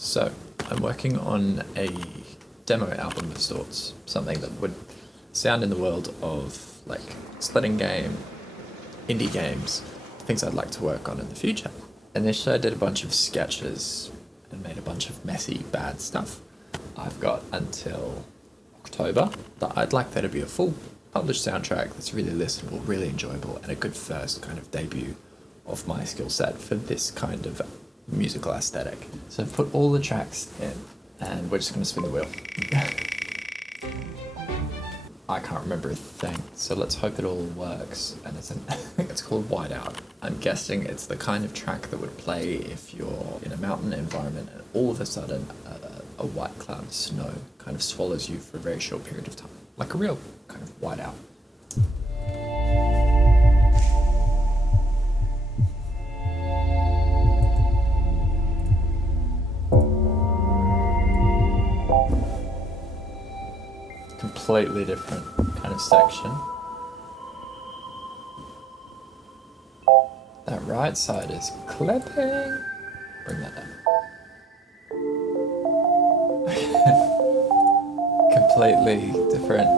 So, I'm working on a demo album of sorts, something that would sound in the world of like splitting game, indie games, things I'd like to work on in the future. Initially, I did a bunch of sketches and made a bunch of messy, bad stuff. I've got until October, but I'd like there to be a full published soundtrack that's really listenable, really enjoyable, and a good first kind of debut of my skill set for this kind of musical aesthetic. So I've put all the tracks in, and we're just going to spin the wheel. I can't remember a thing, so let's hope it all works. And it's called Whiteout. I'm guessing it's the kind of track that would play if you're in a mountain environment and all of a sudden a white cloud of snow kind of swallows you for a very short period of time, like a real kind of whiteout. Completely different kind of section. That right side is clipping. Bring that down. Completely different.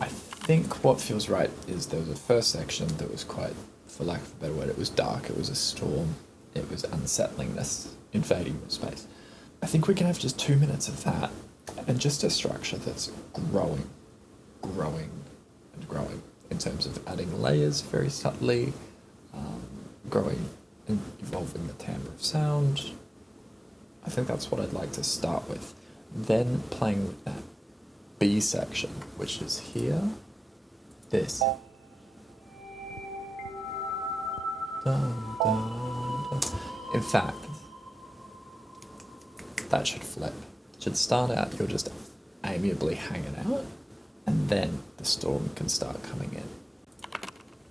I think what feels right is there was a first section that was quite, for lack of a better word, it was dark, it was a storm, it was unsettlingness invading your space. I think we can have just 2 minutes of that and just a structure that's growing and growing in terms of adding layers very subtly, growing and evolving the timbre of sound. I think that's what I'd like to start with. Then playing with that B section, which is here, this. Dun, dun, dun. In fact, that should flip. It should start out, you're just amiably hanging out, and then the storm can start coming in.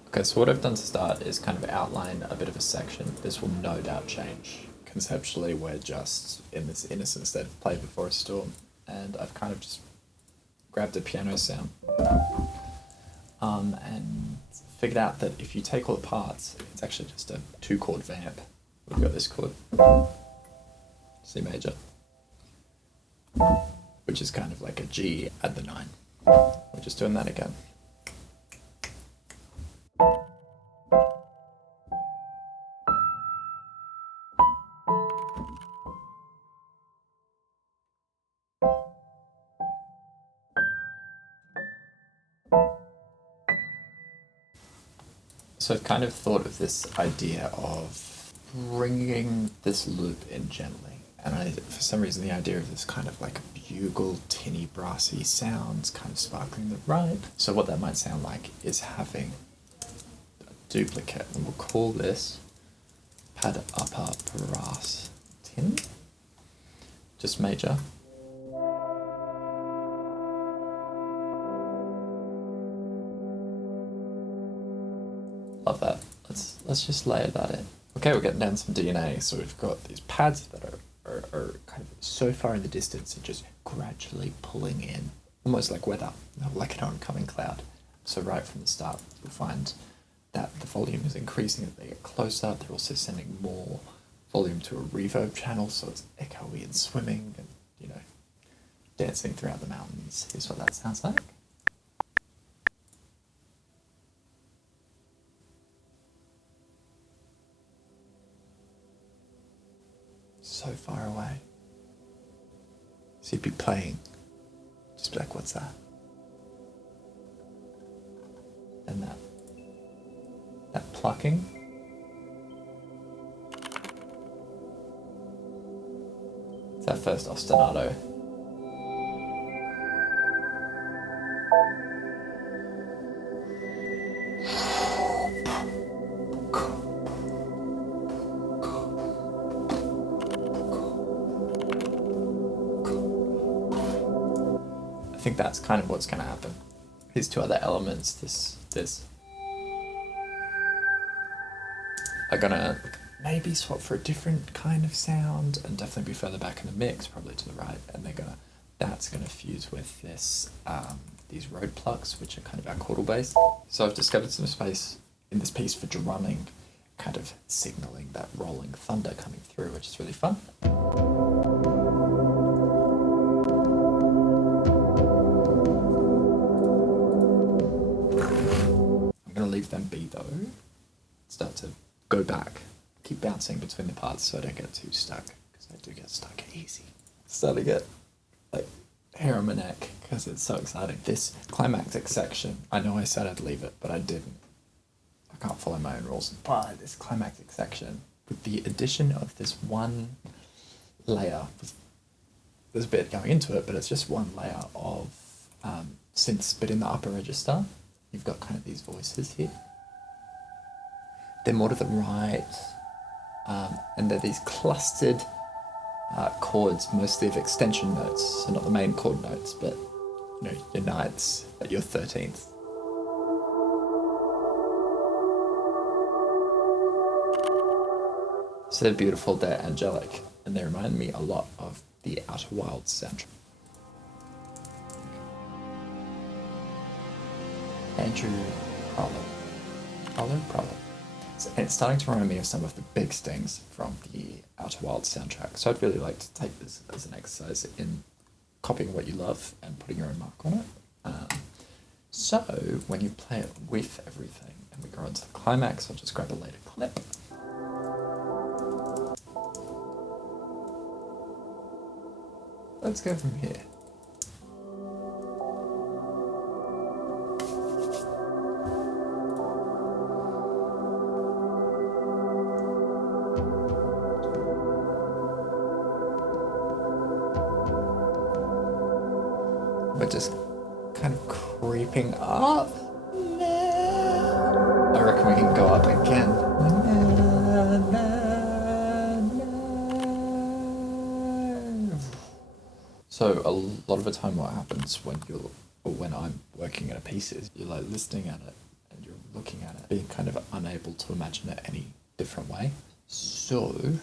Okay, so what I've done to start is kind of outline a bit of a section. This will no doubt change. Conceptually, we're just in this innocent state of play before a storm, and I've kind of just grabbed a piano sound and figured out that if you take all the parts, it's actually just a 2-chord vamp. We've got this chord, C major, which is kind of like a G at the 9. We're just doing that again. So I've kind of thought of this idea of bringing this loop in gently. And for some reason, the idea of this kind of like bugle, tinny, brassy sounds kind of sparkling the rhyme. So what that might sound like is having a duplicate, and we'll call this pad upper brass tin, just major. Love that. Let's just layer that in. Okay, we're getting down some DNA. So we've got these pads that are kind of so far in the distance and just gradually pulling in, almost like weather, like an oncoming cloud. So right from the start, you'll find that the volume is increasing as they get closer. They're also sending more volume to a reverb channel, so it's echoey and swimming and, dancing throughout the mountains. Here's what that sounds like. So far away. So you'd be playing, just be like, what's that? And that plucking. It's that first ostinato. I think that's kind of what's going to happen. These two other elements, this, are going to maybe swap for a different kind of sound and definitely be further back in the mix, probably to the right, and that's going to fuse with this, these road plucks, which are kind of our chordal bass. So I've discovered some space in this piece for drumming, kind of signaling that rolling thunder coming through, which is really fun. though, start to go back, keep bouncing between the parts so I don't get too stuck, because I do get stuck easy. Start to get like hair on my neck because it's so exciting. This climactic section, I know I said I'd leave it, but I didn't. I can't follow my own rules. But this climactic section, with the addition of this one layer, there's a bit going into it, but it's just one layer of synths, but in the upper register, you've got kind of these voices here. They're more to the right, and they're these clustered chords, mostly of extension notes, so not the main chord notes, but you know, your ninths at your 13th. So they're beautiful, they're angelic, and they remind me a lot of the Outer Wilds soundtrack. Andrew Prolo. And it's starting to remind me of some of the big stings from the Outer Wilds soundtrack. So I'd really like to take this as an exercise in copying what you love and putting your own mark on it. So when you play it with everything, and we go on to the climax, I'll just grab a later clip. Let's go from here. We're just kind of creeping up. I reckon we can go up again. So a lot of the time what happens when I'm working at a piece is you're like listening at it and you're looking at it, being kind of unable to imagine it any different way. So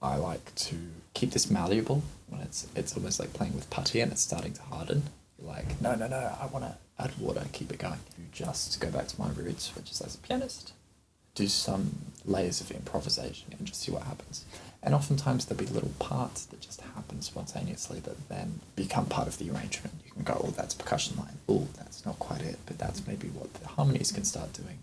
I like to keep this malleable when it's almost like playing with putty and it's starting to harden. You're like, no, I want to add water, keep it going. You just go back to my roots, which is as a pianist, do some layers of improvisation and just see what happens. And oftentimes there'll be little parts that just happen spontaneously that then become part of the arrangement. You can go, oh, that's a percussion line. Oh, that's not quite it, but that's maybe what the harmonies can start doing.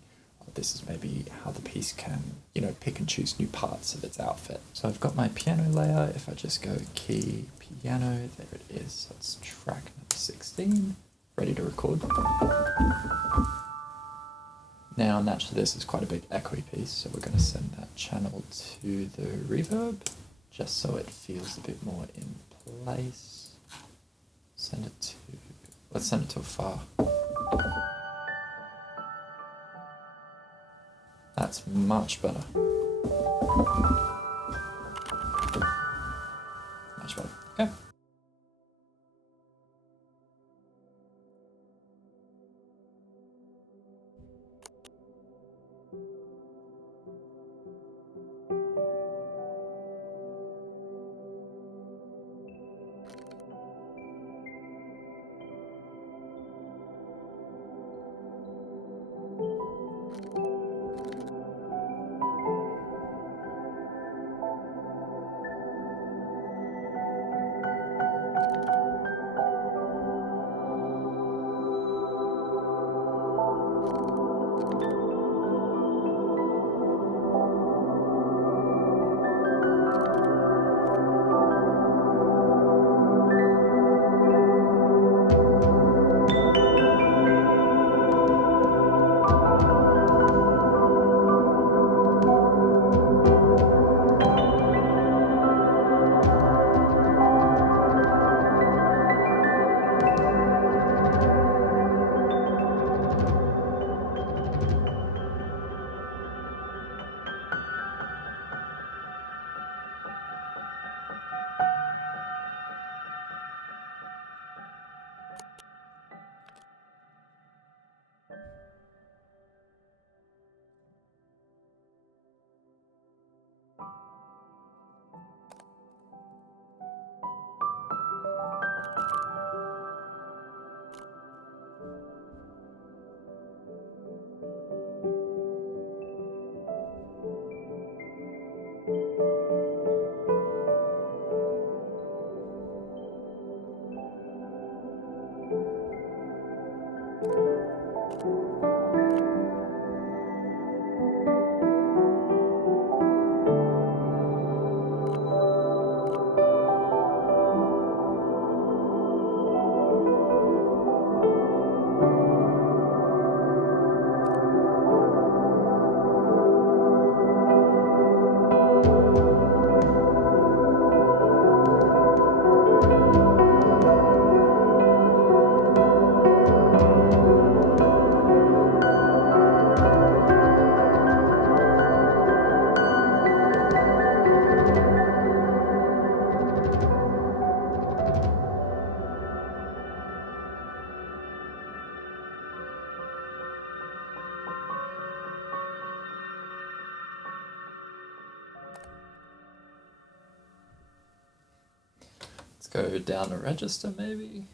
This is maybe how the piece can, you know, pick and choose new parts of its outfit. So I've got my piano layer. If I just go key, piano, there it is. So it's track number 16, ready to record. Now, naturally, this is quite a big echoey piece, so we're going to send that channel to the reverb, just so it feels a bit more in place. Let's send it to a far. That's much better. Much better. Okay. go down a register maybe.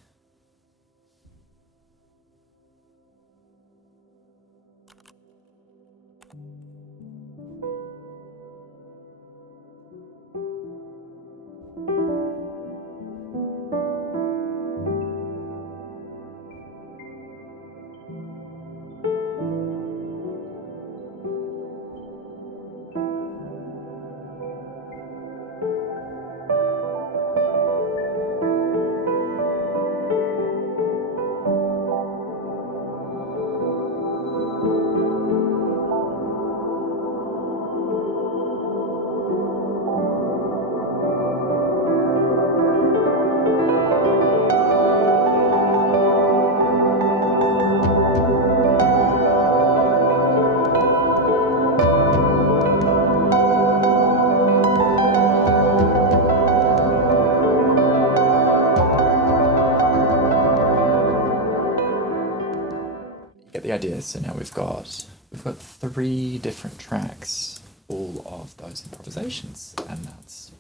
Get the idea. So now we've got 3 different tracks, all of those improvisations, and that's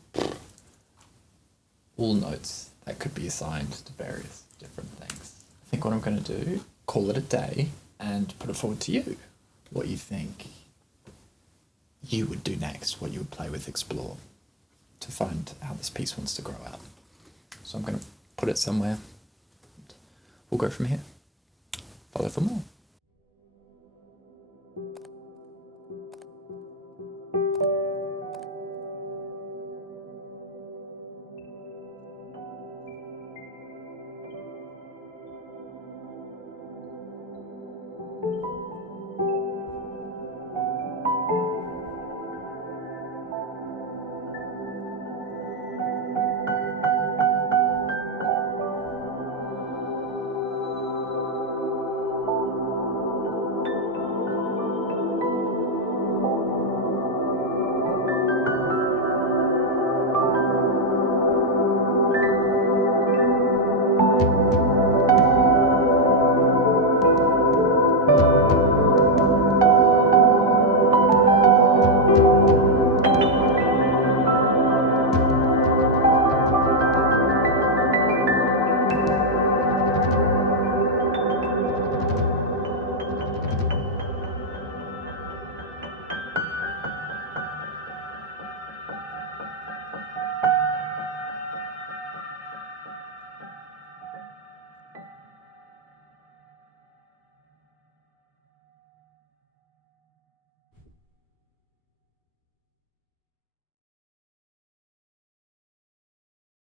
all notes that could be assigned to various different things. I think what I'm going to do, call it a day, and put it forward to you. What you think you would do next, what you would play with, explore, to find how this piece wants to grow out. So I'm going to put it somewhere. We'll go from here. Follow for more.